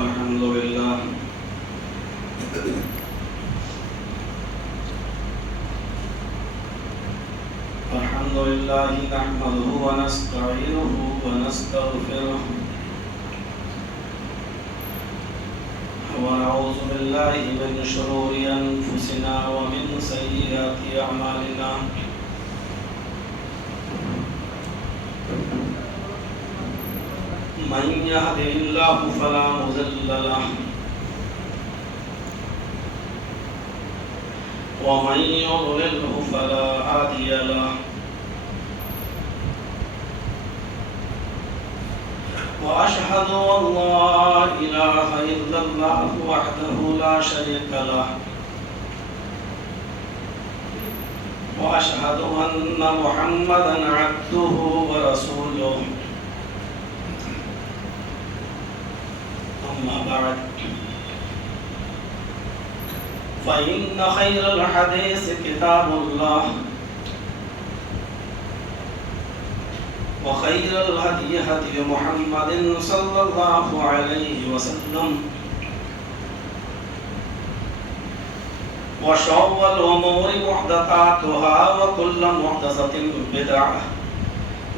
الحمد لله نحمده ونستعينه ونستغفره ونعوذ بالله من شرور أنفسنا ومن سيئات أعمالنا من يهده الله فلا مضل له ومن يضلله فلا هادي له وأشهد أن لا إله إلا الله وحده لا شريك له وأشهد أن محمدا عبده ورسوله أما بعد فإن خير الحديث كتاب الله وخير الهدي هدي محمد صلى الله عليه وسلم وشر الأمور محدثاتها وكل محدثة بدعة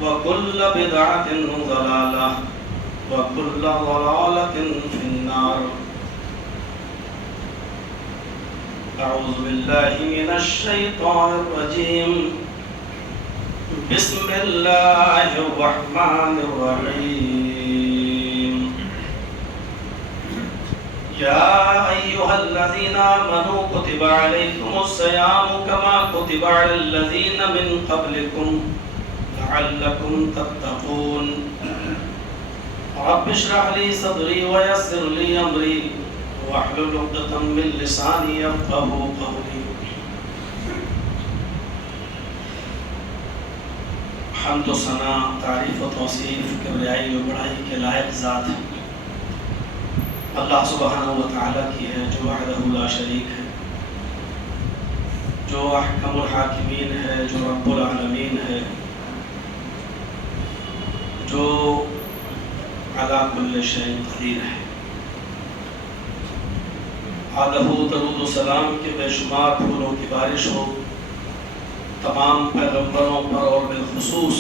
وكل بدعة ضلالة وكل ضلالة في النار. أعوذ بالله من الشيطان الرجيم. بسم الله الرحمن الرحيم. يا أيها الذين آمنوا كتب عليكم الصيام كما كتب على الذين من قبلكم لعلكم تتقون. رب اشرح لي صدري ويسر لي أمري واحلل عقدة من لساني يفقهوا قولي. حمد و ثنا، تعریف و توصیف، کبریائی و بڑائی کے لائق ذات اللہ سبحانہ و تعالیٰ کی ہے، جو وحدہ لا شریک ہے، جو احکم الحاکمین ہے، جو رب العالمین ہے، جو علی کل شیء قدیر ہے. آلہ درود و سلام کے بے شمار پھولوں کی بارش ہو تمام پیغمبروں پر اور بالخصوص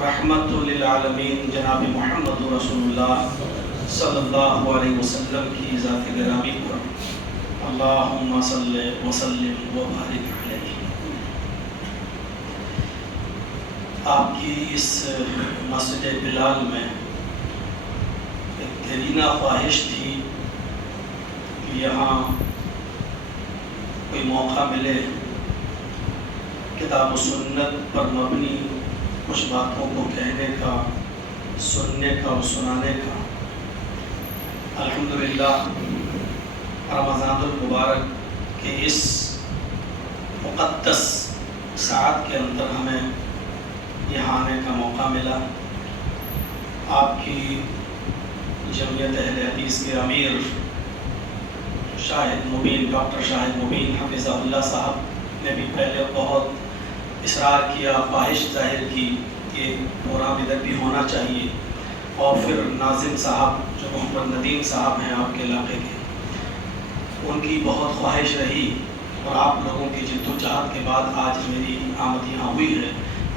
رحمت للعالمین جناب محمد رسول اللہ صلی اللہ علیہ وسلم کی ذات گرامی پر. اللہم صلی وسلم وبارک علیہ. آپ کی اس مسجد بلال میں ایک دیرینہ خواہش تھی کہ یہاں کوئی موقع ملے کتاب و سنت پر مبنی کچھ باتوں کو کہنے کا، سننے کا اور سنانے کا. الحمدللہ رمضان المبارک کے اس مقدس ساعت کے اندر ہمیں یہاں آنے کا موقع ملا. آپ کی جمعیت اہل حدیث کے امیر شاہد مبین، ڈاکٹر شاہد مبین حفظہ اللہ صاحب نے بھی پہلے بہت اصرار کیا، خواہش ظاہر کی کہ پروگرام ادھر بھی ہونا چاہیے. اور پھر ناظم صاحب جو محمد ندیم صاحب ہیں آپ کے علاقے کے، ان کی بہت خواہش رہی اور آپ لوگوں کی جد و جہد کے بعد آج میری آمد یہاں ہوئی ہے.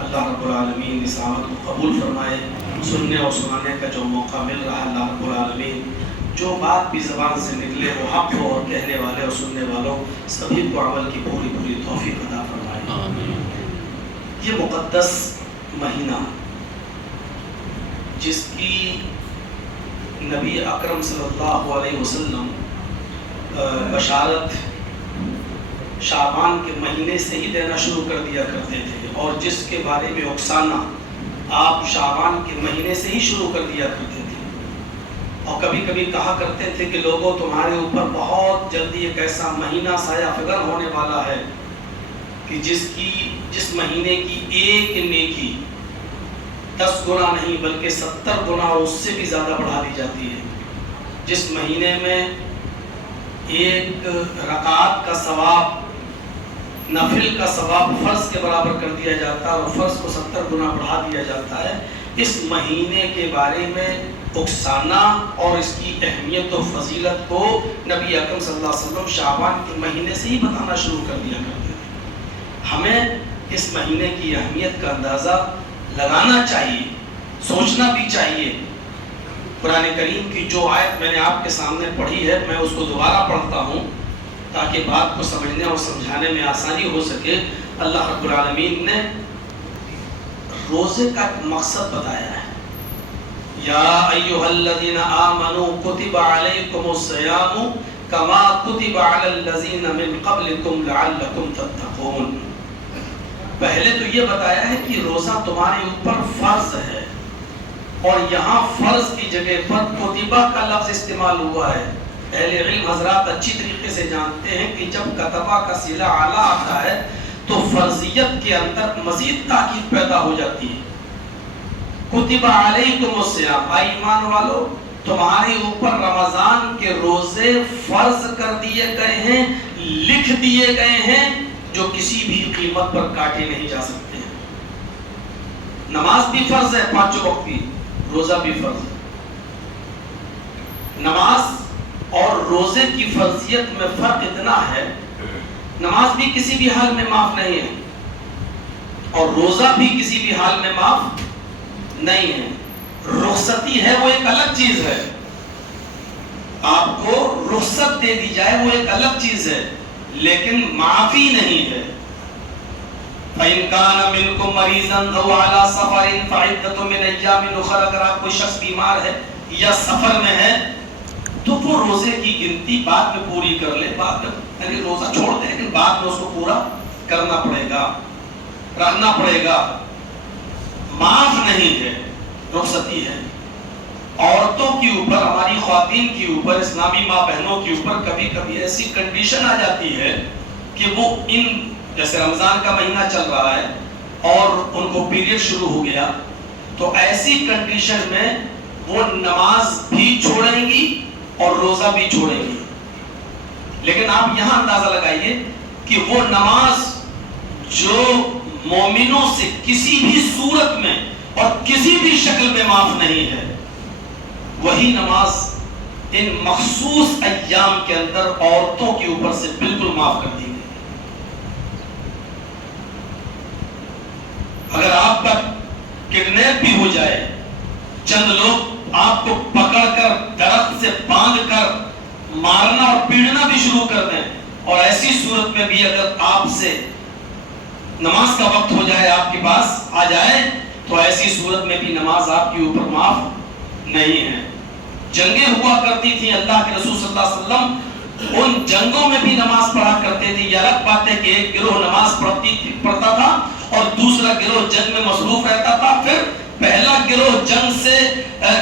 اللہ رب العالمین اس آمد کو قبول فرمائے. سننے اور سنانے کا جو موقع مل رہا ہے، اللہ رب العالمین جو بات بھی زبان سے نکلے وہ حق ہو، اور کہنے والے اور سننے والوں سبھی کو عمل کی پوری پوری توفیق عطا فرمائے. یہ مقدس مہینہ جس کی نبی اکرم صلی اللہ علیہ وسلم بشارت شعبان کے مہینے سے ہی دینا شروع کر دیا کرتے تھے، اور جس کے بارے میں اکسانا آپ شعبان کے مہینے سے ہی شروع کر دیا کرتے تھے. اور کبھی کبھی کہا کرتے تھے کہ لوگوں تمہارے اوپر بہت جلدی ایک ایسا مہینہ سایہ فگن ہونے والا ہے کہ جس مہینے کی ایک نیکی 10 گنا نہیں بلکہ 70 گنا اور اس سے بھی زیادہ بڑھا دی جاتی ہے. جس مہینے میں ایک رکعت کا ثواب نفل کا ثواب فرض کے برابر کر دیا جاتا ہے اور فرض کو 70 گنا بڑھا دیا جاتا ہے. اس مہینے کے بارے میں اکسانا اور اس کی اہمیت و فضیلت کو نبی اکرم صلی اللہ علیہ وسلم شعبان کے مہینے سے ہی بتانا شروع کر دیا کرتے تھے۔ ہمیں اس مہینے کی اہمیت کا اندازہ لگانا چاہیے، سوچنا بھی چاہیے۔ قرآن کریم کی جو آیت میں نے آپ کے سامنے پڑھی ہے، میں اس کو دوبارہ پڑھتا ہوں تاکہ بات کو سمجھنے اور سمجھانے میں آسانی ہو سکے۔ اللہ رب العالمین نے روزے کا مقصد بتایا ہے۔ یا ایھا الذین آمنوا کتب علیکم الصیام کما کتب علی الذین من قبلکم لعلکم تتقون۔ پہلے تو یہ بتایا ہے کہ روزہ تمہارے اوپر فرض ہے، اور یہاں فرض کی جگہ پر کتبہ کا لفظ استعمال ہوا ہے۔ اہل علم حضرات اچھی طریقے سے جانتے ہیں کہ جب کتبہ کا صیغہ اعلیٰ آتا ہے تو فرضیت کے اندر مزید تاکید پیدا ہو جاتی ہے۔ کتب علیکم الصیام، اے ایمان والو تمہارے اوپر رمضان کے روزے فرض کر دیے گئے ہیں، لکھ دیے گئے ہیں، جو کسی بھی قیمت پر کاٹے نہیں جا سکتے ہیں۔ نماز بھی فرض ہے، پانچوں وقت کی، روزہ بھی فرض ہے۔ نماز اور روزے کی فرضیت میں فرق اتنا ہے، نماز بھی کسی بھی حال میں معاف نہیں ہے اور روزہ بھی کسی بھی حال میں معاف نہیں ہے۔ رخصتی ہے وہ ایک الگ چیز ہے، آپ کو رخصت دے دی جائے وہ ایک الگ چیز ہے، لیکن معافی نہیں ہے۔ فَإِن كَانَ مِنْكُمْ مَرِيضًا أَوْ عَلَى سَفَرٍ فَعِدَّةٌ مِنْ أَيَّامٍ أُخَرَ، اگر آپ کوئی شخص بیمار ہے یا سفر میں ہے تو وہ روزے کی گنتی بعد میں پوری کر لے، بعد میں یعنی روزہ چھوڑ دے لیکن بعد میں اس کو پورا کرنا پڑے گا، رکھنا پڑے گا، معاف نہیں ہے، رخصتی ہے۔ عورتوں کے اوپر، ہماری خواتین کے اوپر، اسلامی ماں بہنوں کے اوپر کبھی کبھی ایسی کنڈیشن آ جاتی ہے کہ وہ جیسے رمضان کا مہینہ چل رہا ہے اور ان کو پیریڈ شروع ہو گیا، تو ایسی کنڈیشن میں وہ نماز بھی چھوڑیں گی اور روزہ بھی چھوڑیں گی۔ لیکن آپ یہاں اندازہ لگائیے کہ وہ نماز جو مومنوں سے کسی بھی صورت میں اور کسی بھی شکل میں معاف نہیں ہے، وہی نماز ان مخصوص ایام کے اندر عورتوں کے اوپر سے بالکل معاف کر دی گئی۔ اگر آپ کا کڈنیپ بھی ہو جائے، چند لوگ آپ کو پکڑ کر درخت سے باندھ کر مارنا اور پیڑنا بھی شروع کر دیں، اور ایسی صورت میں بھی اگر آپ سے نماز کا وقت ہو جائے، آپ کے پاس آ جائے، تو ایسی صورت میں بھی نماز آپ کے اوپر معاف نہیں ہے۔ جنگیں ہوا کرتی تھیں، اللہ کے رسول صلی اللہ علیہ وسلم ان جنگوں میں بھی نماز پڑھا کرتے تھے۔ یہ الگ بات ہے کہ ایک گروہ نماز پڑھتا تھا اور دوسرا گروہ جنگ میں مصروف رہتا تھا، پھر پہلا گروہ جنگ سے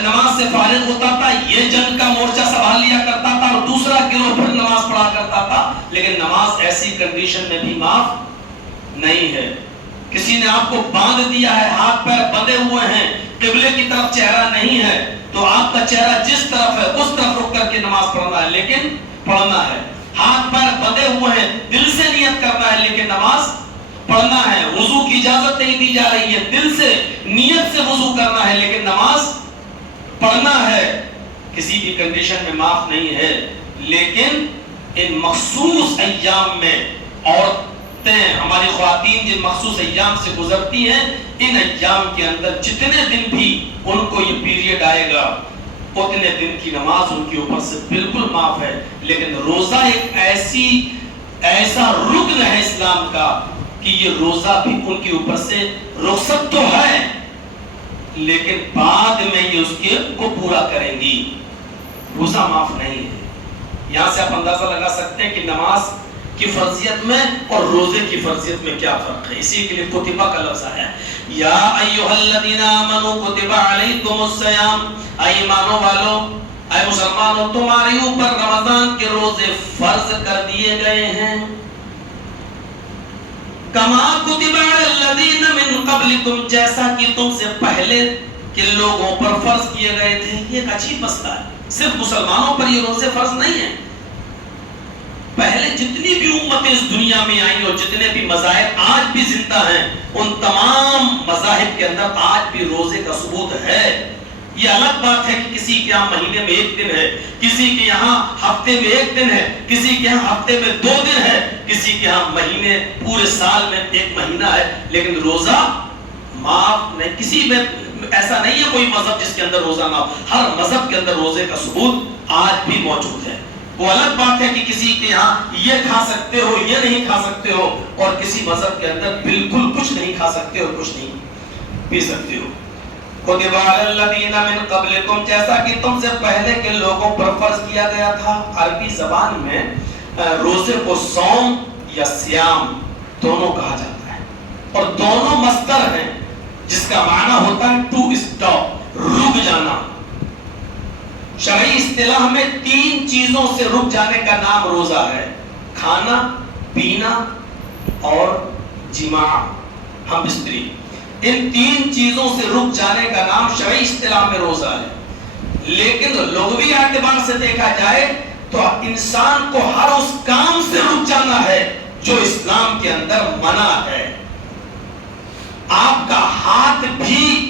نماز سے فارغ ہوتا تھا، یہ جنگ کا مورچہ سنبھال لیا کرتا تھا، اور دوسرا گروہ پھر نماز پڑھا کرتا تھا۔ لیکن نماز ایسی کنڈیشن میں بھی معاف نہیں ہے۔ کسی نے آپ کو باندھ دیا ہے، ہاتھ پیر بندھے ہوئے ہیں، قبلے کی طرف چہرہ نہیں ہے، تو آپ کا چہرہ جس طرف ہے اس طرف رک کر کے نماز پڑھنا ہے، لیکن پڑھنا ہے۔ ہاتھ پیر بندھے ہوئے ہیں، دل سے نیت کرنا ہے لیکن نماز پڑھنا ہے۔ وضو کی اجازت نہیں دی جا رہی ہے، دل سے نیت سے وضو کرنا ہے لیکن نماز پڑھنا ہے۔ کسی بھی کنڈیشن میں معاف نہیں ہے، لیکن ان مخصوص ایام میں عورتیں، ہماری خواتین جن مخصوص ایام سے گزرتی ہیں، ان ایام کے اندر جتنے دن بھی ان کو یہ پیریڈ آئے گا اتنے دن کی نماز ان کے اوپر سے بالکل معاف ہے۔ لیکن روزہ ایک ایسا رکن ہے اسلام کا کہ یہ روزہ بھی ان کے اوپر سے رخصت تو ہے لیکن بعد میں یہ اس کو پورا کریں گی، روزہ معاف نہیں ہے۔ یہاں سے آپ اندازہ لگا سکتے ہیں کہ نماز کی فرضیت میں اور روزے کی فرضیت میں کیا فرق ہے۔ اسی کے لیے کتبہ کا لفظ آیا ہے، یا ایھا الذین آمنوا کتب علیکم الصیام، اے ایمانوں والو، اے مسلمانوں، تمہارے اوپر رمضان کے روزے فرض کر دیے گئے ہیں، کما کتب علی الذین من قبلکم، جیسا کہ تم سے پہلے کے لوگوں پر فرض کیے گئے تھے۔ یہ ایک عجیب مسئلہ ہے، صرف مسلمانوں پر یہ روزے فرض نہیں ہیں، پہلے جتنی بھی امتیں اس دنیا میں آئیں اور جتنے بھی مذاہب آج بھی زندہ ہیں، ان تمام مذاہب کے اندر آج بھی روزے کا ثبوت ہے۔ یہ الگ بات ہے کہ کسی کے یہاں مہینے میں 1 دن ہے، کسی کے یہاں ہفتے میں 1 دن ہے، کسی کے یہاں ہفتے میں 2 دن ہے، کسی کے یہاں مہینے پورے سال میں 1 مہینہ ہے، لیکن روزہ معاف نہیں. کسی میں ایسا نہیں ہے کوئی مذہب جس کے اندر روزہ نہ ہو. ہر مذہب کے اندر روزے کا ثبوت آج بھی موجود ہے. وہ الگ بات ہے کہ کسی کے یہاں یہ کھا سکتے ہو، یہ نہیں کھا سکتے ہو، اور کسی مذہب کے اندر بالکل کچھ نہیں کھا سکتے ہو، کچھ نہیں پی سکتے ہو. کتب علی الذین من قبلکم، جیسا کہ تم سے پہلے کے لوگوں پر فرض کیا گیا تھا. عربی زبان میں روزے کو صوم یا صیام دونوں کہا جاتا ہے، اور دونوں مصدر ہیں جس کا معنی ہوتا ہے ٹو اسٹاپ، رک جانا. شرعی اصطلاح میں 3 چیزوں سے رک جانے کا نام روزہ ہے: کھانا، پینا اور جماع، ہم بستری. ان 3 چیزوں سے رک جانے کا نام شرعی اصطلاح میں روزہ ہے. لیکن لغوی اعتبار سے دیکھا جائے تو انسان کو ہر اس کام سے رک جانا ہے جو اسلام کے اندر منع ہے. آپ کا ہاتھ بھی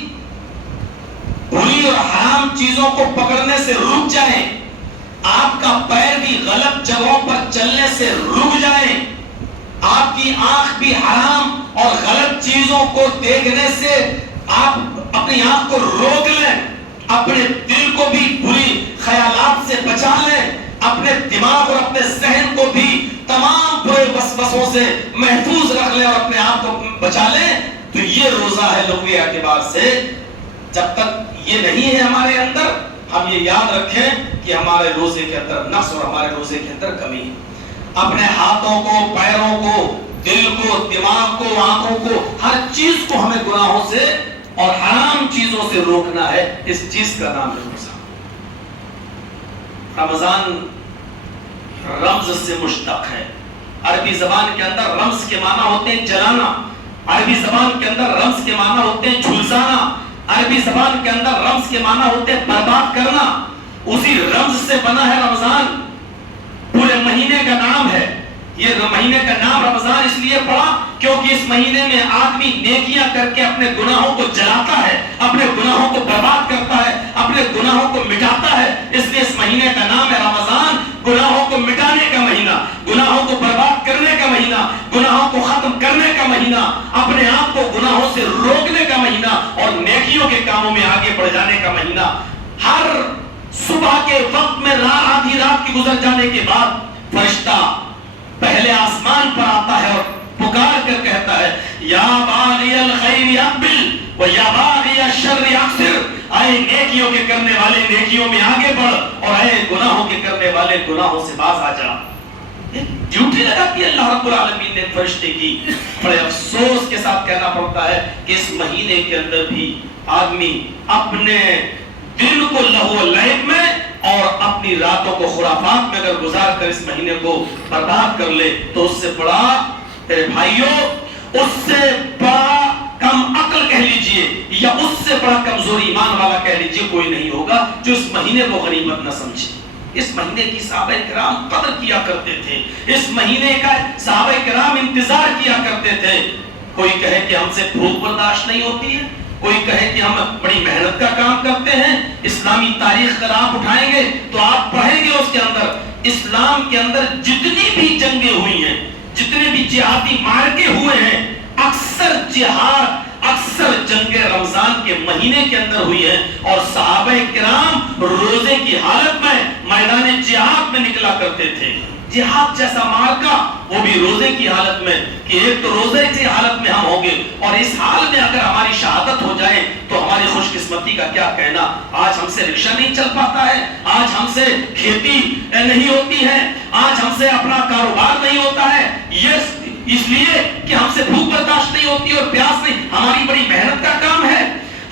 بری اور حرام چیزوں کو پکڑنے سے رک جائے، آپ کا پیر بھی غلط جگہوں پر چلنے سے رک جائے، آپ کی آنکھ بھی حرام اور غلط چیزوں کو دیکھنے سے آپ اپنی آنکھ کو روک لیں، اپنے دل کو بھی بری خیالات سے بچا لیں، اپنے دماغ اور اپنے ذہن کو بھی تمام برے وسوسوں سے محفوظ رکھ لیں اور اپنے آپ کو بچا لیں. تو یہ روزہ ہے لغوی اعتبار سے. جب تک یہ نہیں ہے ہمارے اندر، ہم یہ یاد رکھیں کہ ہمارے روزے کے اندر نقص اور ہمارے روزے کے اندر کمی ہے. اپنے ہاتھوں کو، پیروں کو، دل کو، دماغ کو، آنکھوں کو، ہر چیز کو ہمیں گناہوں سے اور حرام چیزوں سے روکنا ہے. اس چیز کا نام ہے روزہ. رمضان رمز سے مشتق ہے. عربی زبان کے اندر رمز کے معنی ہوتے ہیں جلانا، عربی زبان کے اندر رمز کے معنی ہوتے ہیں جھلسانا، عربی زبان کے اندر رمز کے معنی ہوتے ہیں برباد کرنا. اسی رمز سے بنا ہے رمضان. پورے مہینے کا نام ہے. یہ مہینے کا نام رمضان اس لیے پڑا کیونکہ اس مہینے میں آدمی نیکیاں کر کے اپنے گناہوں کو جلاتا ہے، اپنے گناہوں کو برباد کرتا ہے، اپنے گناہوں کو مٹاتا ہے. اس لیے اس مہینے کا نام ہے رمضان. گناہوں کو مٹانے کا مہینہ، گناہوں کو برباد کرنے کا مہینہ، گناہوں کو ختم کرنے کا مہینہ، اپنے آپ کو گناہوں سے روکنے کا مہینہ اور نیکیوں کے کاموں میں آگے بڑھ جانے کا مہینہ. ہر صبح کے وقت میں آدھی رات کی گزر جانے کے بعد فرشتہ پہلے آسمان پر آتا ہے اور پکار کر کہتا ہے یا باغی الخیر اقبل و یا باغی الشر اقصر. اے نیکیوں کے کرنے والے نیکیوں میں آگے بڑھ، اور اے گناہوں کے کرنے والے گناہوں سے باز آ جا. ڈیوٹی لگا کہ اللہ رب العالمین نے فرشتے کی. بڑے افسوس کے ساتھ کہنا پڑتا ہے کہ اس مہینے کے اندر بھی آدمی اپنے دل کو لہو و لعب میں اور اپنی راتوں کو خرافات میں اگر گزار کر اس مہینے کو برباد کر لے تو اس سے بڑا میرے بھائیوں، اس سے بڑا کم عقل کہہ لیجئے یا اس سے بڑا کمزور ایمان والا کہہ لیجئے کوئی نہیں ہوگا جو اس مہینے کو غنیمت نہ سمجھے. اس مہینے کی صحابہ کرام قدر کیا کرتے تھے، اس مہینے کا صحابہ کرام انتظار کیا کرتے تھے. کوئی کہے کہ ہم سے بھوک برداشت نہیں ہوتی ہے، کوئی کہے کہ ہم بڑی محنت کا کام کرتے ہیں. اسلامی تاریخ کا آپ اٹھائیں گے تو آپ پڑھیں گے اس کے اندر اسلام کے اندر جتنی بھی جنگیں ہوئی ہیں، جتنے بھی جہادی معرکے ہوئے ہیں، اکثر جہاد، اکثر جنگ رمضان کے مہینے کے اندر ہوئی ہیں. اور صحابہ کرام روزے کی حالت میں میدان جہاد میں نکلا کرتے تھے. جہاد جیسا معرکہ وہ بھی روزے کی حالت میں، کہ ایک تو روزے کی حالت میں ہم ہوں گے اور اس حال میں اگر ہماری شہادت ہو جائے تو ہماری خوش قسمتی کا کیا کہنا. آج ہم سے رکشہ نہیں چل پاتا ہے، آج ہم سے کھیتی نہیں ہوتی ہے، آج ہم سے اپنا کاروبار نہیں ہوتا ہے. یہ اس لیے کہ ہم سے بھوک برداشت نہیں ہوتی اور پیاس نہیں، ہماری بڑی محنت کا کام ہے.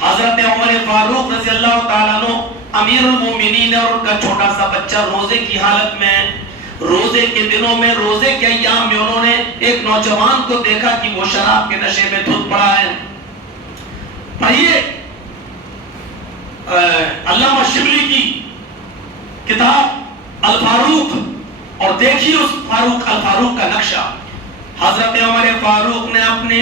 حضرت عمر فاروق رضی اللہ تعالیٰ عنہ امیر المومنین اور ان کا چھوٹا سا بچہ روزے کی حالت میں، روزے کے دنوں میں، روزے کے ایام میں انہوں نے ایک نوجوان کو دیکھا کہ وہ شراب کے نشے میں دھت پڑا ہے. پڑھیے علامہ شبلی کی کتاب الفاروق اور دیکھیے اس فاروق الفاروق کا نقشہ. حضرت عمر فاروق نے اپنے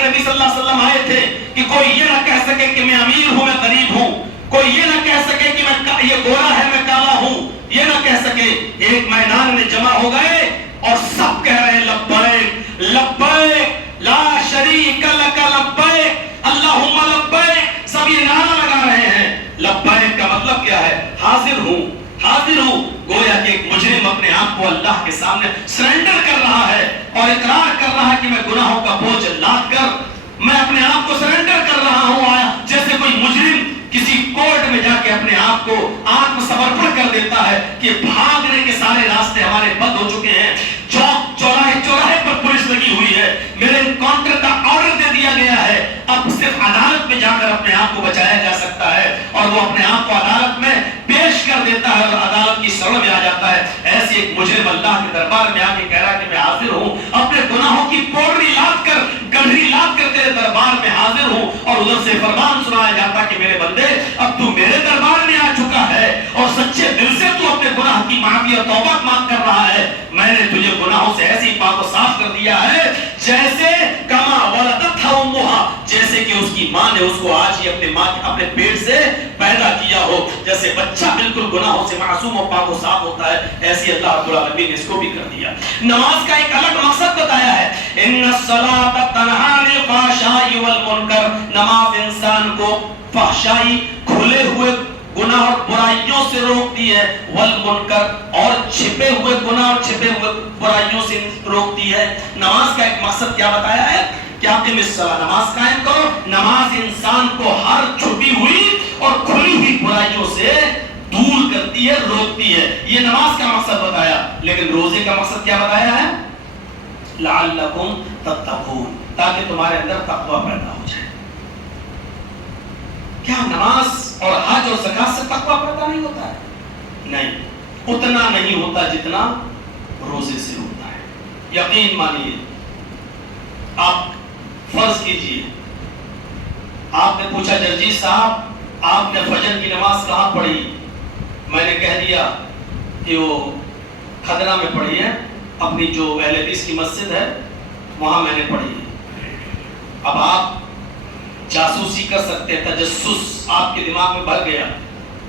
کے نبی صلی اللہ علیہ وسلم آئے تھے کہ کوئی یہ نہ کہہ سکے کہ میں امیر ہوں میں غریب ہوں، کوئی یہ نہ کہہ سکے کہ میں یہ گورا ہے میں کالا ہوں، یہ نہ کہہ سکے۔ ایک میدان میں جمع ہو گئے اور سب کہہ رہے ہیں لبیک لبیک لا شریک لک لبیک اللہم لبیک، سب یہ نعرہ لگا رہے ہیں۔ لبیک کا مطلب کیا ہے؟ حاضر ہوں حاضر ہوں۔ گویا کہ ایک مجرم اپنے آپ کو اللہ کے سامنے سرنڈر کر رہا ہے اور اقرار کر رہا ہے کہ میں گناہوں کا بوجھ لاد کر میں اپنے آپ کو سرنڈر کر رہا ہوں، آیا جیسے کوئی مجرم کسی کورٹ میں جا کے اپنے آپ کو آتم سمرپن کر دیتا ہے کہ بھاگنے کے سارے راستے ہمارے بند ہو چکے ہیں، چوک چوراہے چوراہے پر پولیس لگی ہوئی ہے، میرے انکاؤنٹر کا آرڈر دے دیا گیا ہے، اب صرف عدالت میں جا کر اپنے آپ کو بچایا جا سکتا ہے، اور وہ اپنے آپ کو عدالت میں پیش کر دیتا ہے اور عدالت کی سرح میں آ جاتا ہے۔ ایسی ایک مجرم اللہ کے دربار میں آ کے کہہ رہا کہ میں حاضر ہوں، اپنے گناہوں کی پوڑری لاد کر گڑھری لاد کر تیرے دربار میں حاضر ہوں، اور ادھر سے فرمان سنایا جاتا کہ میرے بندے اب تو میرے دربار میں آ چکا ہے اور سچے دل سے تو اپنے گناہ کی معافی اور توبہ مانگ کر رہا ہے، میں نے تجھے گناہوں سے ایسی پاک و صاف کر دیا ہے جیسے کما ولدتہ امہا، جیسے کہ اس کی ماں نے اس کو آج ہی اپنے پیٹ سے پیدا کیا ہو، جیسے بچہ بالکل گناہوں سے معصوم و پاک و صاف ہوتا ہے، ایسی اللہ رب العالمین نے اس کو بھی کر دیا۔ نماز کا ایک الگ مقصد بتایا ہے، ان الصلاۃ تنہی عن الفحشاء والمنکر، نماز انسان کو فحشائی کھلے ہوئے گناہ اور برائیوں سے روکتی ہے، والمنکر اور چھپے ہوئے گناہ اور چھپے ہوئے برائیوں سے روکتی ہے۔ نماز کا ایک مقصد کیا بتایا ہے کہ اقیم الصلاۃ، نماز قائم کرو۔ نماز انسان کو ہر چھپی ہوئی اور کھلی ہوئی برائیوں سے دور کرتی ہے، روکتی ہے، یہ نماز کا مقصد بتایا۔ لیکن روزے کا مقصد کیا بتایا ہے؟ لعلکم تتقون، تاکہ تمہارے اندر تقوی پیدا ہو جائے۔ کیا نماز اور حج اور زکات سے تقوی پیدا نہیں ہوتا ہے؟ نہیں، اتنا نہیں ہوتا جتنا روزے سے ہوتا ہے۔ یقین مانیے، آپ فرض کیجئے آپ نے پوچھا جرجی صاحب آپ نے فجر کی نماز کہاں پڑھی؟ میں نے کہہ دیا کہ وہ کھدرا میں پڑھی ہے، اپنی جو اہل حدیث کی مسجد ہے وہاں میں نے پڑھی ہے۔ اب آپ جاسوسی کر سکتے ہیں، تجسس آپ کے دماغ میں بھر گیا،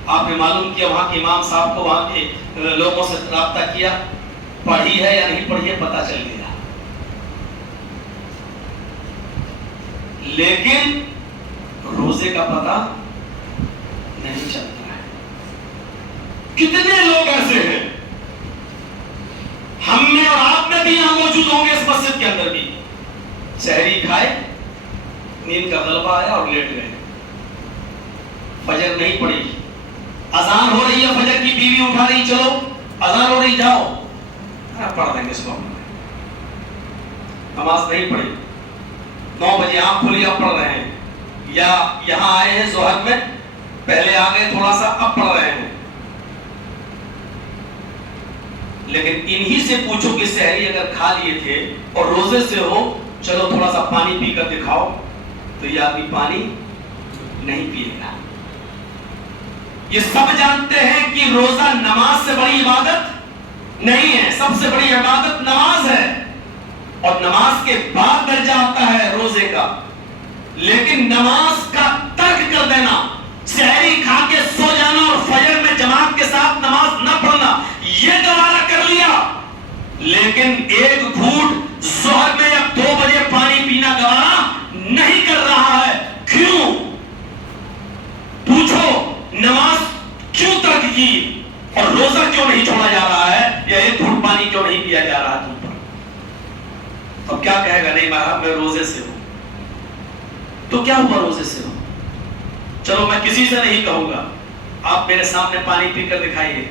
آپ نے معلوم کیا وہاں کے امام صاحب کو، وہاں کے لوگوں سے رابطہ کیا، پڑھی ہے یا نہیں پڑھی ہے پتہ چل گیا، لیکن روزے کا پتہ نہیں چلتا ہے۔ کتنے لوگ ایسے ہیں، ہم میں اور آپ میں بھی یہاں موجود ہوں گے اس مسجد کے اندر بھی، سحری کھائے، نیند کا غلبہ آیا اور لیٹ گئے، فجر نہیں پڑی، اذان ہو رہی ہے، فجر کی بیوی اٹھا رہی چلو اذان ہو رہی جاؤ، پڑھ دیں گے اس وقت، نماز نہیں پڑھی، 9 بجے آنکھ کھلی اب پڑھ رہے ہیں، یا یہاں آئے ہیں ظہر میں پہلے آ گئے تھوڑا سا اب پڑھ رہے ہیں۔ لیکن انہی سے پوچھو کہ سحری اگر کھا لیے تھے اور روزے سے ہو، چلو تھوڑا سا پانی پی کر دکھاؤ، تو یہ آدمی پانی نہیں پیے گا۔ یہ سب جانتے ہیں کہ روزہ نماز سے بڑی عبادت نہیں ہے، سب سے بڑی عبادت نماز ہے، اور نماز کے بعد درجہ آتا ہے روزے کا، لیکن نماز کا ترک کر دینا، سحری کھا کے سو جانا اور فجر میں جماعت کے ساتھ نماز نہ پڑھنا، یہ گوارا کر لیا، لیکن ایک گھونٹ ظہر میں یا 2 بجے پانی پینا گوارا نہیں کر رہا ہے۔ کیوں؟ پوچھو نماز کیوں ترک کی اور روزہ کیوں نہیں چھوڑا جا رہا ہے، یا ایک گھونٹ پانی کیوں نہیں پیا جا رہا تم پر؟ اب کیا کہے گا، نہیں مہاراج میں روزے سے ہوں، تو کیا ہوا روزے سے ہوں؟ چلو میں کسی سے نہیں کہوں گا، آپ میرے سامنے پانی پی کر دکھائیے،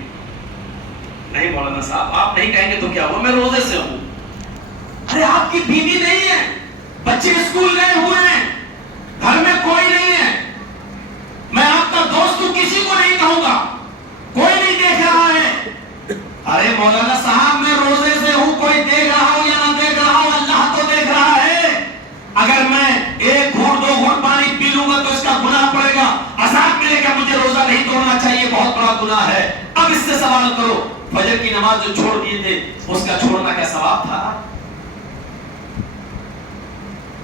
نہیں مولانا صاحب آپ نہیں کہیں گے تو کیا ہوا، میں روزے سے ہوں۔ ارے آپ کی بیوی نہیں ہے، بچے اسکول گئے ہوئے ہیں، گھر میں کوئی نہیں ہے، میں آپ کا دوست ہوں، کسی کو نہیں کہوں گا، کوئی نہیں دیکھ رہا ہے۔ ارے مولانا صاحب میں روزے سے ہوں، کوئی دیکھ رہا ہوں یا نہ دیکھ رہا ہوں، اللہ تو دیکھ رہا ہے، اگر میں 1 گھونٹ 2 گھونٹ پانی پی لوں گا تو اس کا گناہ پڑے گا، عذاب ملے گا، مجھے روزہ نہیں توڑنا چاہیے، بہت بڑا گناہ ہے۔ اب اس سے سوال کرو، فجر کی نماز جو چھوڑ دیے تھے اس کا چھوڑنا کیا ثواب تھا؟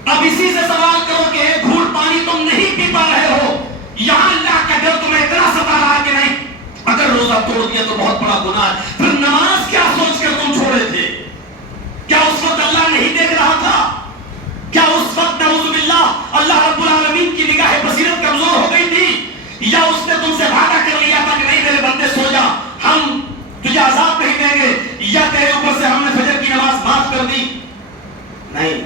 اب اسی سے سوال کرو کہ ایک گھونٹ پانی تم نہیں پی پا رہے ہو، یہاں اللہ کا ڈر تمہیں اتنا ستا رہا کہ نہیں، اگر روزہ توڑ دیا تو بہت بڑا گناہ ہے، پھر نماز کیا سوچ کر تم چھوڑے تھے؟ کیا اس وقت اللہ نہیں دیکھ رہا تھا؟ کیا اس وقت نعوذ باللہ اللہ رب العالمین کی نگاہ بصیرت کمزور ہو گئی تھی؟ یا اس نے تم سے وعدہ کر لیا تھا کہ نہیں میرے بندے سو جا، ہم تجھے عذاب نہیں دیں گے، یا تیرے اوپر سے ہم نے فجر کی نماز معاف کر دی؟ نہیں،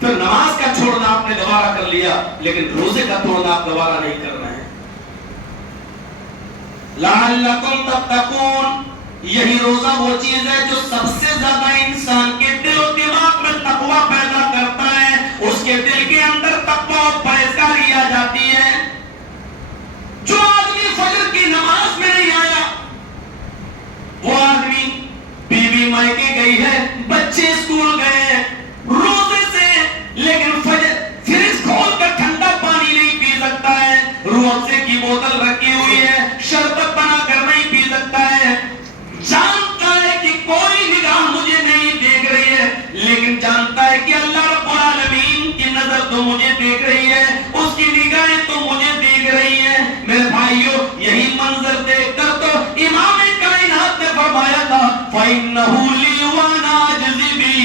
پھر نماز کا چھوڑنا آپ نے دوبارہ کر لیا، لیکن روزے کا توڑنا آپ دوبارہ نہیں کر رہے ہیں۔ لعلکم تتقون، یہی روزہ وہ چیز ہے جو سب سے زیادہ انسان کے دل و دماغ میں تقویٰ پیدا کرتا ہے، اس کے دل کے اندر تقویٰ اور پرہیزگاری آ جاتی ہے۔ جو آدمی فجر کی نماز میں نہیں آیا، وہ آدمی بیوی مائکے گئی ہے، بچے اسکول گئے ہیں، روزے سے، لیکن فریج کھول کر ٹھنڈا پانی نہیں پی سکتا ہے، روح افزے کی بوتل رکھی ہوئی ہے، شربت بنا کر نہیں پی سکتا ہے، جانتا ہے کہ کوئی نگاہ مجھے نہیں دیکھ رہی ہے، لیکن جانتا ہے کہ اللہ رب العالمین کی نظر تو مجھے دیکھ رہی ہے، اس کی نگاہیں تو مجھے دیکھ رہی ہیں۔ میرے بھائیو، یہی منظر دیکھ کر تو امام کائنات نے فرمایا تھا فَإِنَّهُ لِي وَأَنَا أَجْزِي بِهِ،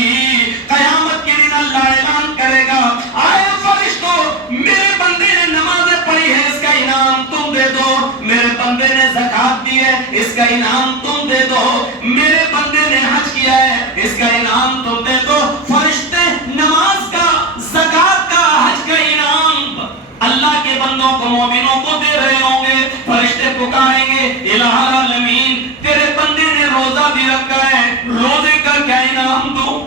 قیامت کے دن اللہ اعلان کرے گا، آئے فرشتوں، میرے بندے نے نمازیں پڑھی ہے، اس کا انعام تم دے دو، میرے بندے نے زکات دی ہے، اس کا انعام تم دے دو، میرے بندے نے حج کیا ہے، اس کا انعام تم دے دو۔ فرشتے نماز کا، زکات کا، حج کا انعام اللہ کے بندوں کو، مومنوں کو دے رہے ہوں گے۔ فرشتے پکاریں گے الہ العالمین، تیرے بندے نے روزہ بھی رکھا ہے، روزے کا کیا انعام دوں؟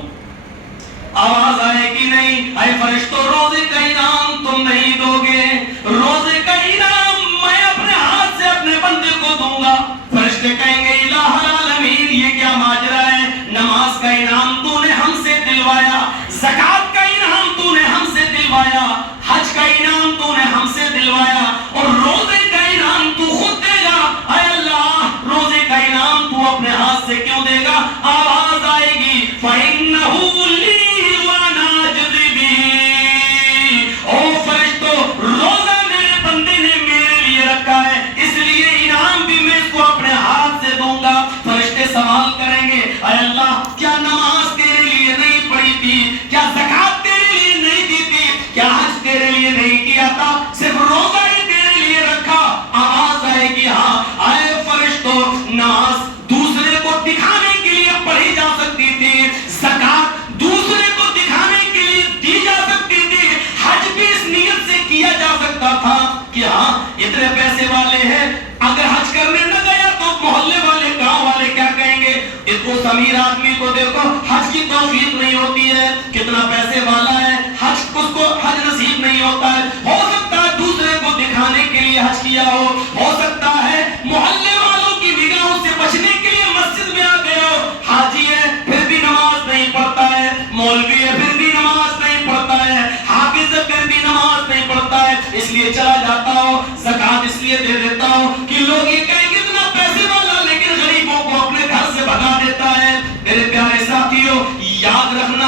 آواز آئے گی نہیں، اے فرشتوں روزے کا انعام تم نہیں دو گے، روزے کا انعام میں اپنے ہاتھ سے اپنے بندے کو دوں گا۔ فرشتے کہیں گے الہ العالمین، یہ کیا ماجرا ہے؟ نماز کا انعام تو نے ہم سے دلوایا، زکات کا انعام تو نے ہم سے دلوایا، حج کا انعام تو نے ہم سے دلوایا، اور روزے کا انعام تو خود دے گا۔ اے اللہ، روزے کا انعام تو اپنے ہاتھ سے کیوں دے گا؟ آواز آئے گی فَإِنَّهُ لِي وَأَنَا أَجْزِي بِهِ، او فرشتوں، روزہ میرے بندے نے میرے لیے رکھا ہے، اس لیے انعام بھی میں اس کو اپنے ہاتھ سے دوں گا۔ فرشتے سوال کریں گے اے اللہ، کیا نماز تیرے لیے نہیں پڑھی تھی؟ کیا زکات تیرے لیے نہیں دی تھی؟ کیا حج تیرے لیے نہیں کیا تھا؟ صرف روزہ ہی تیرے لیے رکھا؟ آواز آئے گی ہاں۔ اے فرشتوں، نماز دوسرے کو دکھانے کے لیے پڑھی جا سکتی تھی، زکات دوسرے کو دکھانے کے لیے دی جا سکتی تھی، حج بھی اس نیت سے کیا جا سکتا تھا کہ ہاں اتنے پیسے والے ہیں، اگر حج کرنے نہ گیا تو محلے والے، گاؤں والے کیا کہیں گے؟ اس امیر آدمی کو دیکھو، حج کی توفیق نہیں ہوتی ہے، کتنا پیسے والا ہے، حج اس کو حج نصیب نہیں ہوتا ہے۔ ہو سکتا ہے دوسرے کو دکھانے کے لیے حج کیا ہو سکتا ہے محلے والوں کی نگاہوں سے بچنے کے لیے مسجد میں آ گئے ہو، حاجی ہے پھر بھی نماز نہیں پڑھتا ہے، مولوی ہے پھر بھی نماز نہیں پڑھتا ہے، حافظ ہے پھر بھی نماز نہیں پڑھتا ہے، اس لیے چلا جاتا ہو، زکات اس لیے دے دیتا ہوں کہ لوگ یہ کہیں گے اتنا پیسے والا لیکن غریبوں کو اپنے گھر سے بھگا دیتا ہے۔ میرے پیارے ساتھیوں، یاد رکھنا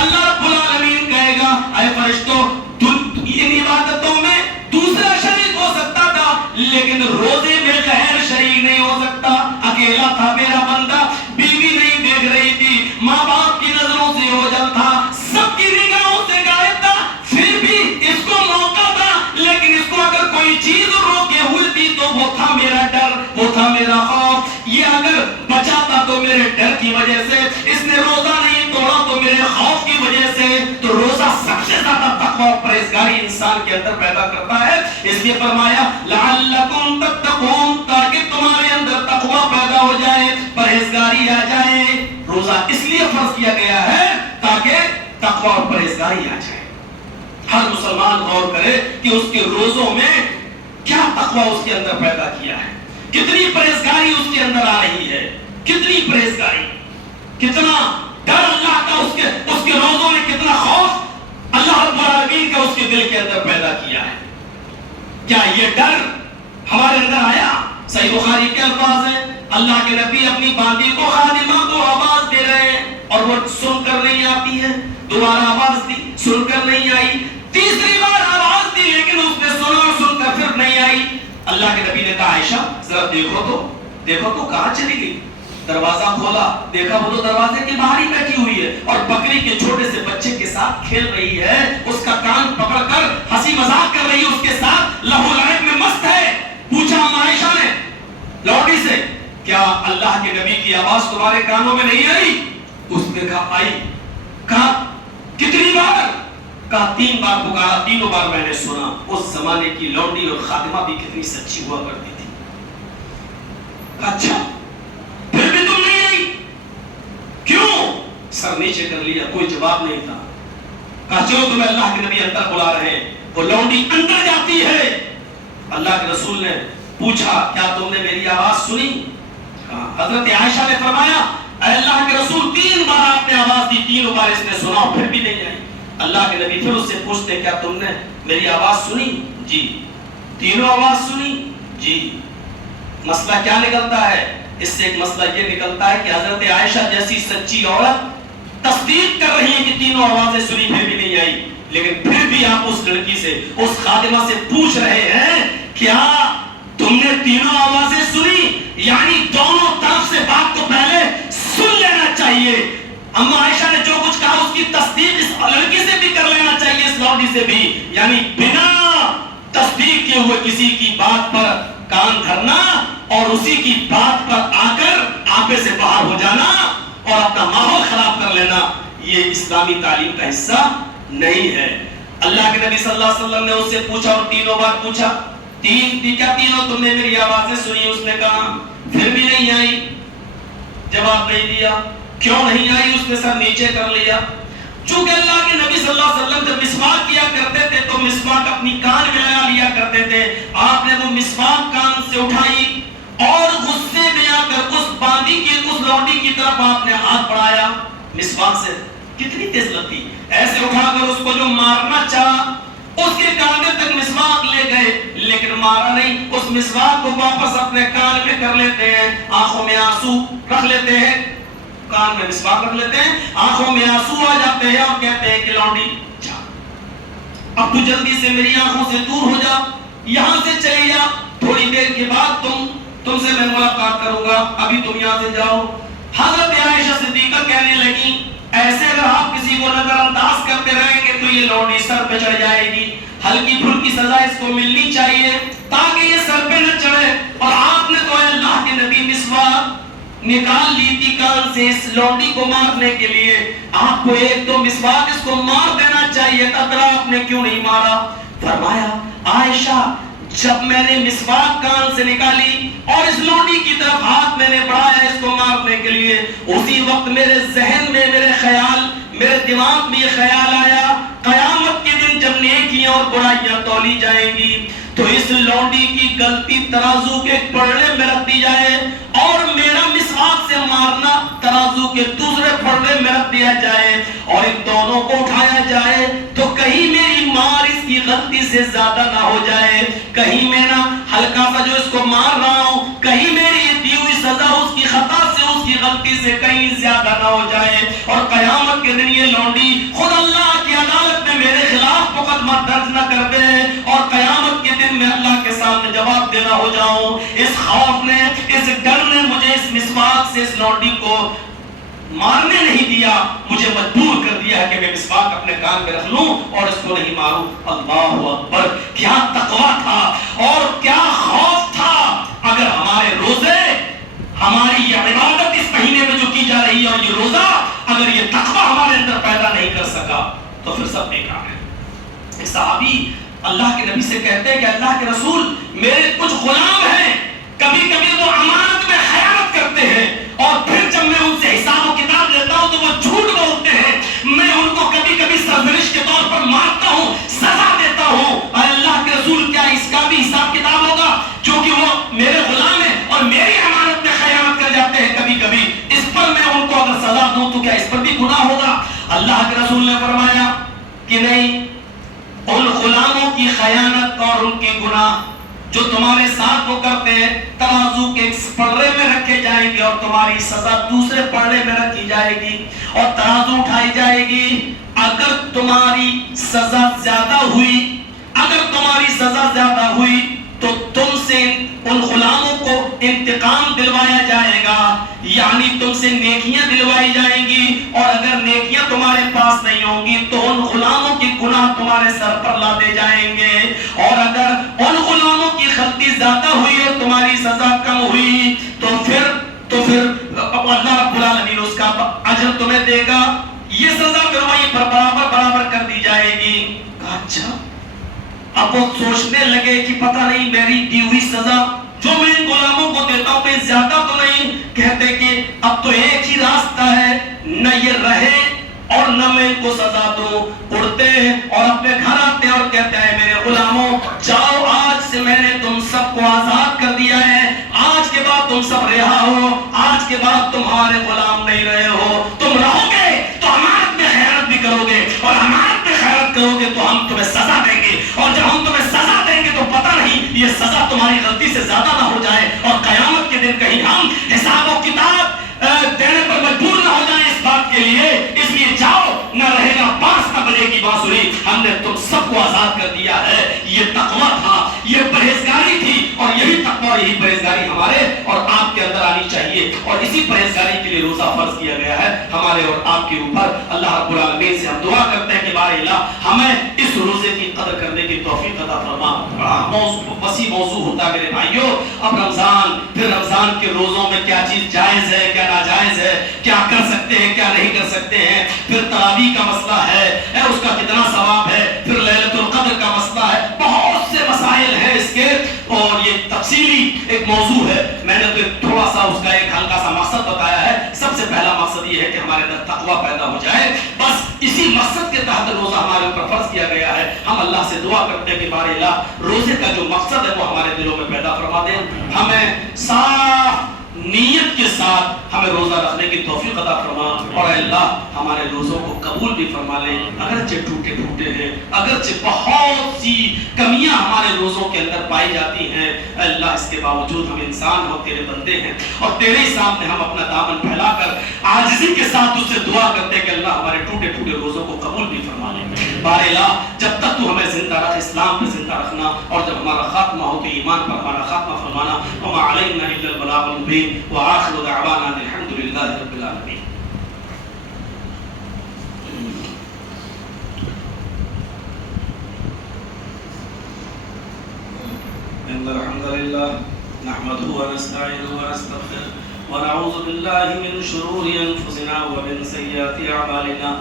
اللہ رب العالمین کہے گا اے فرشتوں، ان عبادتوں میں دوسرا شریک ہو سکتا تھا لیکن روزے میں غیر شریک نہیں ہو سکتا، اکیلا تھا میرا بندہ، بیوی نہیں دیکھ رہی تھی، ماں باپ کی نظروں سے اوجھل تھا، سب کی نگاہوں سے غائب تھا، پھر بھی اس کو موقع تھا، لیکن اس کو اگر کوئی چیز روکے ہوئی تھی تو وہ تھا میرا ڈر، وہ تھا میرا خوف۔ یہ اگر بچا تھا تو میرے ڈر کی وجہ سے، اس نے روزہ نہیں توڑا تو میرے خوف کی وجہ سے۔ تو روزہ سب سے زیادہ تقویٰ اور پرہیزگاری انسان کے اندر پیدا کرتا ہے، اس لیے فرمایا لعلکم تتقون، تاکہ تمہارے اندر تقویٰ پیدا ہو جائے، پرہیزگاری آ جائے۔ روزہ اس لیے فرض کیا گیا ہے تاکہ تقویٰ اور پرہیزگاری آ جائے۔ ہر مسلمان غور کرے کہ اس کے روزوں میں کیا تقویٰ اس کے اندر پیدا کیا ہے، کتنی پرہیزگاری اس کے اندر آ رہی ہے، کتنی پرہیزگاری، کتنا ڈر اللہ کا اس کے روزوں میں، کتنا خوف اللہ رب العالمین کا اس کے دل کے اندر پیدا کیا ہے۔ کیا یہ ڈر ہمارے اندر آیا؟ صحیح بخاری کے الفاظ ہیں، اللہ کے نبی اپنی باندی کو، خادمہ کو آواز دے رہے ہیں اور وہ سن کر نہیں آتی ہے، دوبارہ آواز دی، سن کر نہیں آئی. تیسری بار آواز دی لیکن اس نے سنا اور سن کر پھر نہیں آئی. اللہ کے نبی نے کہا عائشہ ذرا دیکھو تو کہاں چلی گئی. دروازہ کھولا, دیکھا وہ تو دروازے کے باہر ہی بیٹھی ہوئی ہے اور بکری کے چھوٹے سے بچے کے ساتھ کھیل رہی ہے. اس کا کان پکڑ کر ہنسی مذاق کر رہی ہے, اس کے ساتھ لہو لعب میں مست ہے. پوچھا عائشہ نے لوٹی سے, کیا اللہ کے نبی کی آواز تمہارے کانوں میں نہیں آئی؟ اس نے کہا آئی. کہا کتنی بار؟ کہا 3 بار پکارا, تینوں بار میں نے سنا. اس زمانے کی لونڈی اور خادمہ بھی کتنی سچی ہوا کرتی تھی. کہا اچھا پھر بھی تم نہیں آئی کیوں؟ سر نیچے کر لیا, کوئی جواب نہیں تھا. کہا چلو تمہیں اللہ کے نبی اندر بلا رہے ہیں. وہ لونڈی اندر جاتی ہے. اللہ کے رسول نے پوچھا کیا تم نے میری آواز سنی؟ حضرت عائشہ نے فرمایا اے اللہ کے رسول 3 بار آپ نے آواز دی, 3 بار اس نے سنا اور پھر بھی نہیں آئی. اللہ کے نبی پھر اس سے پوچھتے کیا تم نے میری آواز سنی؟ جی. تینوں آواز سنی؟ جی. مسئلہ کیا نکلتا ہے اس سے؟ ایک مسئلہ یہ نکلتا ہے کہ حضرت عائشہ جیسی سچی عورت تصدیق کر رہی ہے کہ تینوں آوازیں سنی پھر بھی نہیں آئی, لیکن پھر بھی آپ اس لڑکی سے, اس خادمہ سے پوچھ رہے ہیں کیا تم نے تینوں آوازیں سنی؟ یعنی دونوں طرف سے بات کو پہلے سن لینا چاہیے. اما عائشہ نے جو کچھ کہا اس کی تصدیق اس لڑکی سے بھی کر لینا چاہیے, اس لوڈی سے بھی. یعنی بنا تصدیق کیے ہوئے کسی کی بات پر کان دھرنا اور اسی کی بات پر آ کر آپے سے باہر ہو جانا اور اپنا ماحول خراب کر لینا, یہ اسلامی تعلیم کا حصہ نہیں ہے. اللہ کے نبی صلی اللہ علیہ وسلم نے اس سے پوچھا اور 3 بار پوچھا. کیا تینوں تم نے میری آوازیں سنی؟ اس نے کہا پھر بھی نہیں آئی. جواب نہیں دیا. کیوں نہیں آئی؟ اس نے سر نیچے کر لیا. چونکہ اللہ کے نبی صلی اللہ علیہ وسلم جب مسواک کیا کرتے تھے تو مسواک اپنی کان میں لگا لیا کرتے تھے. آپ نے وہ مسواک کان سے اٹھائی اور غصے میں آ کر اس باندی کی, اس لوڈی کی طرف آپ نے ہاتھ بڑھایا. مسواک سے کتنی تیز لگتی, ایسے اٹھا کر اس کو جو مارنا چاہا اس کے کان تک مسواک لے گئے لیکن مارا نہیں. اس مسواک کو واپس اپنے کان میں کر لیتے ہیں, آنکھوں میں آنسو رکھ لیتے ہیں, کان میں مسواک رکھ لیتے ہیں, آنکھوں میں آنسو آ جاتے ہیں اور کہتے ہیں کہ لونڈی جا, اب تو جلدی سے میری آنکھوں سے دور ہو جا, یہاں سے چلے جا, تھوڑی دیر کے بعد تم سے میں ملاقات کروں گا, ابھی تم یہاں سے جاؤ. حضرت عائشہ صدیقہ کہنے لگی ایسے اگر آپ کسی کو نظر انداز کرتے رہیں گے تو یہ لونڈی سر پہ چڑھ جائے گی. ہلکی پھلکی سزا اس کو ملنی چاہیے تاکہ یہ سر پہ نہ چڑھے. اور آپ نے تو اللہ کے نبی مسواک نکال لی تھی کان سے اس لونڈی کو مارنے کے لیے, آپ کو 1-2 مسواک اس کو مار دینا چاہیے تھا, آپ نے کیوں نہیں مارا؟ فرمایا عائشہ جب میں نے مسواک کان سے نکالی اور اس لونڈی کی طرف ہاتھ میں نے بڑھایا اس کو مارنے کے لیے, اسی وقت میرے ذہن میں میرے دماغ میں یہ خیال آیا قیامت کے دن جب نیکیاں اور برائیاں تولی جائیں گی تو اس لونڈی کی غلطی ترازو کے پڑھنے میں رکھ دی جائے اور میرا مسواک سے مارنا ترازو کے دوسرے پڑھنے میں رکھ دیا جائے اور ان دونوں کو اٹھایا جائے تو کہیں میری مار اس کی غلطی سے زیادہ نہ ہو جائے, کہیں میرا ہلکا سا جو اس کو مار رہا ہوں کہیں میری یہ دی ہوئی سزا اس کی خطا سے اس کی غلطی سے کہیں زیادہ نہ ہو جائے اور قیامت کے دن یہ لونڈی خود اللہ کی عدالت میں میرے خلاف مقدمہ درج نہ کر دے اور قیامت کے دن میں اللہ کے سامنے جواب دینا ہو جاؤں. اس خوف نے, اس ڈر نے مجھے اس مسواک سے اس لونڈی کو مارنے نہیں دیا, مجھے مجبور کر دیا کہ میں مسواک اپنے کان میں رکھ لوں اور اس کو نہیں ماروں. اللہ اکبر, کیا تقویٰ تھا اور کیا خوف تھا. اگر ہمارے روزے, ہماری یہ عبادت اس مہینے میں جو کی جا رہی ہے اور یہ روزہ اگر یہ تقویٰ ہمارے اندر پیدا نہیں کر سکا تو پھر سب بیکار ہے. ایک صحابی اللہ کے نبی سے کہتے ہیں کہ اللہ کے رسول میرے کچھ غلام ہیں, کبھی کبھی وہ امانت میں خیانت کرتے ہیں اور پھر جب میں ان سے حساب و کتاب لیتا ہوں تو وہ جھوٹ بولتے ہیں, میں ان کو کبھی کبھی سرزنش کے طور پر مارتا ہوں, سزا دیتا ہوں. اے اللہ کے رسول کیا اس کا بھی حساب کتاب ہوگا کیونکہ وہ میرے غلام ہیں اور میری امانت میں خیانت کر جاتے ہیں کبھی کبھی, اس پر میں ان کو اگر سزا دوں تو کیا اس پر بھی گناہ ہوگا؟ اللہ کے رسول نے فرمایا کہ نہیں, ان غلاموں کی خیانت اور ان کی گناہ جو تمہارے ساتھ وہ کرتے ہیں ترازو کے ایک پلڑے میں رکھے جائیں گے اور تمہاری سزا دوسرے پلڑے میں رکھی جائے گی اور ترازو اٹھائی جائے گی. اگر تمہاری سزا زیادہ ہوئی تو تم سے ان غلاموں کو انتقام دلوایا جائے گا, یعنی تم سے نیکیاں دلوائی جائیں گی, اور اگر نیکیاں تمہارے پاس نہیں ہوں گی تو ان غلاموں کی گناہ تمہارے سر پر لادے جائیں گے, اور اگر ان غلاموں کی غلطی زیادہ ہوئی اور تمہاری سزا کم ہوئی تو پھر اللہ رب العالمین اس کا اجر تمہیں دے گا. یہ سزا پھر وہیں پر برابر کر دی جائے گی. اچھا, اب وہ سوچنے لگے کہ پتہ نہیں میری دی ہوئی سزا جو میں ان غلاموں کو دیتا ہوں میں زیادہ تو نہیں. کہتے کہ اب تو ایک ہی راستہ ہے, نہ یہ رہے اور نہ میں ان کو سزا دوں. اڑتے ہیں اور اپنے گھر آتے ہیں اور کہتے ہیں میرے غلاموں جاؤ, آج سے میں نے تم سب کو آزاد کر دیا ہے, آج کے بعد تم سب رہا ہو, آج کے بعد تمہارے غلام نہیں رہے ہو, تم رہو گے تو ہمارے میں خیرت بھی کرو گے اور ہمارے میں خیرت کرو گے تو ہم تمہیں سزا دیں گے, اور جب ہم تمہیں سزا دیں گے تو پتہ نہیں یہ سزا تمہاری غلطی سے زیادہ نہ ہو جائے اور قیامت کے دن کہیں ہم حساب و کتاب دینے پر مجبور نہ ہو جائیں اس بات کے لیے. اس لیے جاؤ, نہ رہے گا 5 بجے کی بانسری, ہم نے تم سب کو آزاد کر دیا ہے. یہ تقویٰ تھا, یہ پرہیزگاری تھی, اور یہی تقویٰ اور یہی پرہیزگاری ہمارے اور آپ کے اندر آنی چاہیے, اور اسی پرہیزگاری کے لیے روزہ فرض کیا گیا ہے ہمارے اور آپ کے اوپر. اللہ رب العالمین سے ہم دعا کرتے ہیں کہ بار الہ ہمیں اس روزے کی قدر کرنے کی توفیق عطا فرما. وسیع موضوع ہوتا ہے میرے بھائیوں. اب رمضان, پھر رمضان کے روزوں میں کیا چیز جائز ہے, کیا ناجائز ہے, کیا کر سکتے ہیں, کیا نہیں کر سکتے ہیں, پھر تراویح کا مسئلہ ہے, اس کا کتنا ثواب ہے, پھر لیلۃ القدر کا مسئلہ ہے, بہت سے مسائل ہیں اس کے, اور یہ تفصیلی ایک موضوع ہے. میں نے تو تھوڑا سا اس کا ایک ہلکا سا مقصد بتایا ہے. سب سے پہلا مقصد یہ ہے کہ ہمارے اندر تقویٰ پیدا ہو جائے, بس اسی مقصد کے تحت روزہ ہمارے اوپر فرض کیا گیا ہے. ہم اللہ سے دعا کرتے ہیں کہ بار الہ روزے کا جو مقصد ہے وہ ہمارے دلوں میں پیدا فرما دیں, ہمیں صاف نیت کے ساتھ ہمیں روزہ رکھنے کی توفیق عطا فرما, اور اللہ ہمارے روزوں کو قبول بھی فرما لے. اگرچہ ٹوٹے پھوٹے ہیں, اگرچہ بہت سی کمیاں ہمارے روزوں کے اندر پائی جاتی ہیں, اللہ اس کے باوجود ہم انسان ہیں اور تیرے بندے ہیں, اور تیرے ہی سامنے ہم اپنا دامن پھیلا کر عاجزی کے ساتھ تجھ سے دعا کرتے ہیں کہ اللہ ہمارے ٹوٹے پھوٹے روزوں کو قبول بھی فرما لے. بار الہ جب تک تو ہمیں زندہ رکھ, اسلام پہ زندہ رکھنا, اور جب ہمارا خاتمہ ہو تو ایمان پر ہمارا خاتمہ فرمانا. وما علینا الا البلاغ المبین وآخر دعوانا الحمد للہ رب العالمین. إن الحمد لله نحمده ونستعينه ونستغفره ونعوذ بالله من شرور أنفسنا ومن سيئات أعمالنا.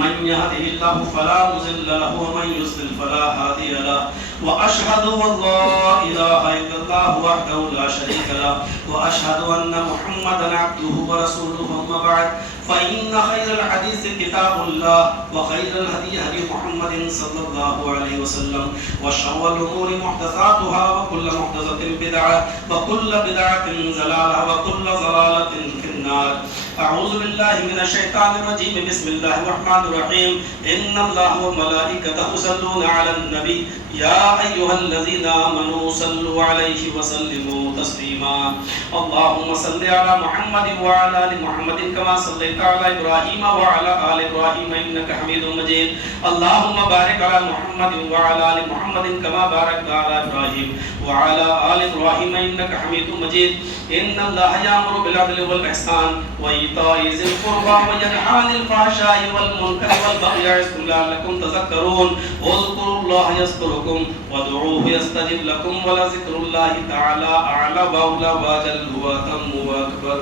من يهده الله فلا مضل له ومن يضلل فلا هادي له. وأشهد أن لا إله إلا الله وحده لا شريك له وأشهد أن محمدا عبده ورسوله. أما بعد فإن خير الحديث كتاب الله وخير الهدي هدي محمد صلى الله عليه وسلم وشر الأمور محدثاتها وكل محدثة بدعة وكل بدعة ضلالة وكل ضلالة في النار. أعوذ بالله من الشيطان الرجيم. بسم الله الرحمن الرحيم. إن الله وملائكته يصلون على النبي يا أيها الذين آمنوا صلوا عليه وسلموا تسليما. اللهم صل على محمد وعلى آل محمد كما صليت على إبراهيم وعلى آل إبراهيم إنك حميد مجيد. اللهم بارك على محمد وعلى آل محمد كما باركت على إبراهيم وعلى آل إبراهيم إنك حميد مجيد. إن الله يأمر بالعدل والإحسان وإيتاء ذي القربى وينهى عن الفحشاء والمنكر والبغي يعظكم لعلكم تذكرون. اذكروا الله يذكركم وادعوه يستجب لكم ولذكر الله تعالى أعلى وأولى وأجل وأتم وأكبر.